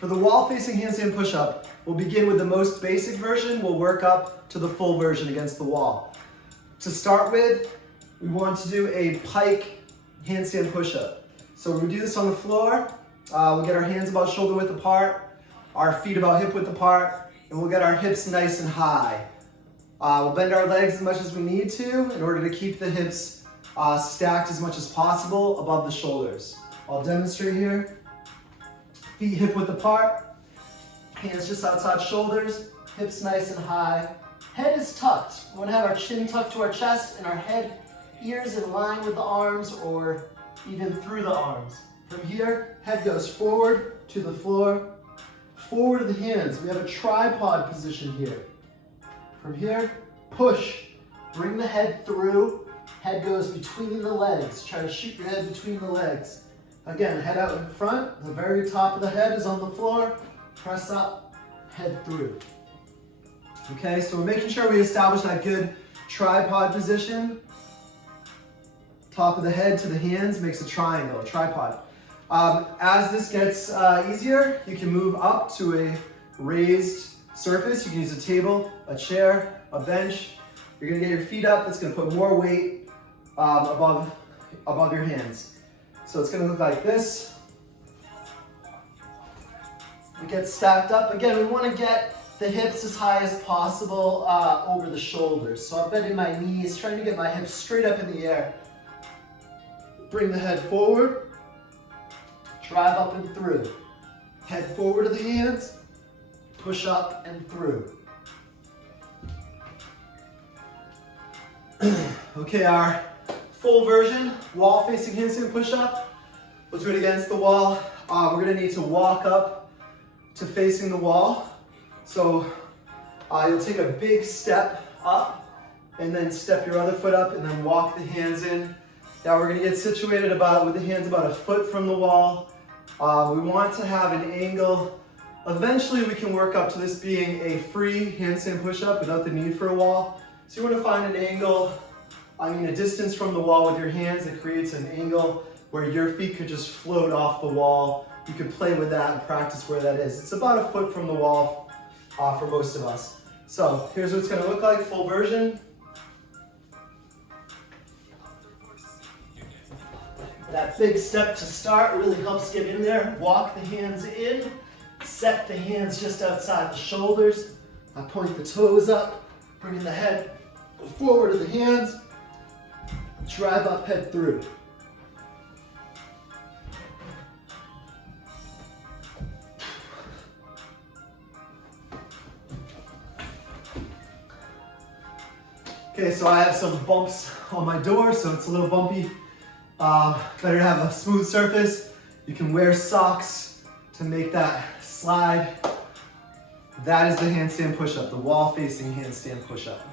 For the wall-facing handstand push-up, we'll begin with the most basic version. We'll work up to the full version against the wall. To start with, we want to do a pike handstand push-up. So we're gonna do this on the floor. We'll get our hands about shoulder width apart, our feet about hip width apart, and we'll get our hips nice and high. We'll bend our legs as much as we need to in order to keep the hips stacked as much as possible above the shoulders. I'll demonstrate here. Feet hip width apart, hands just outside shoulders, hips nice and high. Head is tucked. We want to have our chin tucked to our chest and our head, ears in line with the arms or even through the arms. From here, head goes forward to the floor, forward to the hands. We have a tripod position here. From here, push. Bring the head through. Head goes between the legs. Try to shoot your head between the legs. Again, head out in front. The very top of the head is on the floor. Press up, head through. Okay, so we're making sure we establish that good tripod position. Top of the head to the hands makes a triangle, a tripod. As this gets easier, you can move up to a raised surface. You can use a table, a chair, a bench. You're gonna get your feet up. That's gonna put more weight above your hands. So it's gonna look like this. We get stacked up. Again, we wanna get the hips as high as possible over the shoulders. So I'm bending my knees, trying to get my hips straight up in the air. Bring the head forward, drive up and through. Head forward to the hands, push up and through. Okay, our full version, wall facing handstand push-up. We'll do it against the wall. We're gonna need to walk up to facing the wall. So you'll take a big step up and then step your other foot up and then walk the hands in. Now we're gonna get situated with the hands about a foot from the wall. We want to have an angle. Eventually we can work up to this being a free handstand push-up without the need for a wall. So you wanna find an angle, a distance from the wall with your hands that creates an angle where your feet could just float off the wall. You could play with that and practice where that is. It's about a foot from the wall for most of us. So here's what it's gonna look like, full version. That big step to start really helps get in there. Walk the hands in, set the hands just outside the shoulders. I point the toes up, bringing the head forward to the hands, drive up, head through. Okay, so I have some bumps on my door, so it's a little bumpy. Better to have a smooth surface. You can wear socks to make that slide. That is the handstand push-up, the wall-facing handstand push-up.